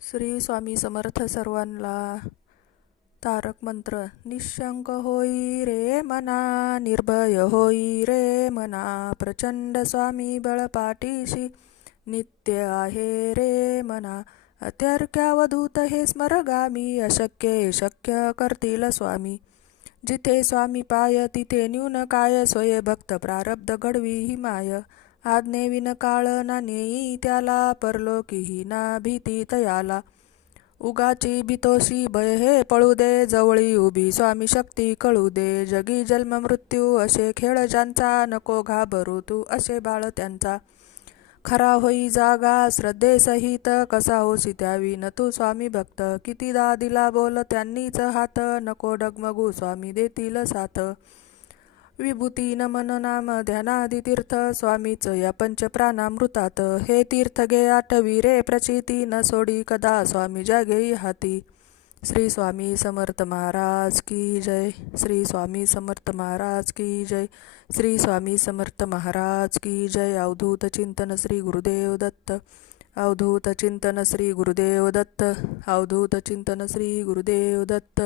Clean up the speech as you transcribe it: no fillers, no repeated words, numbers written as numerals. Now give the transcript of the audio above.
श्री स्वामी समर्थ सर्वांना. तारक मंत्र. निशंक होई रे मना, निर्भय होई रे मना, प्रचंड स्वामी बळपाठीशी नित्य आहे रे मना. अत्यर्क्यावधूत हे स्मरगामी, अशक्य शक्य करतील स्वामी. जिथे स्वामी पाय तिथे न्यून काय, स्वय भक्त प्रारब्ध घडवी ही माय. आज्ञेविन काळ ना नेई त्याला, परलोकीही ना भीती तयाला. उगाची भीतोशी भय हे पळू दे, जवळी उभी स्वामी शक्ती कळू दे. जगी जन्म मृत्यू असे खेळ ज्यांचा, नको घाबरू तू असे बाळ त्यांचा. खरा होई जागा श्रद्धेसहित, कसा होसी त्याविन तू स्वामी भक्त. कितीदा दिला बोल त्यांनीच हात, नको डगमगू स्वामी देतील साथ. विभूती नमन नाम ध्यानादी तीर्थ, स्वामीच या पंचप्राणामृतात. हे तीर्थ घे आठवी रे प्रचिती, न सोडी कदा स्वामी जागेई हाती. श्री स्वामी समर्थ महाराज की जय. श्री स्वामी समर्थ महाराज की जय. श्री स्वामी समर्थ महाराज की जय. अवधूत चिंतन श्री गुरुदेव दत्त. अवधूत चिंतन श्री गुरुदेव दत्त. अवधूत चिंतन श्री गुरुदेव दत्त.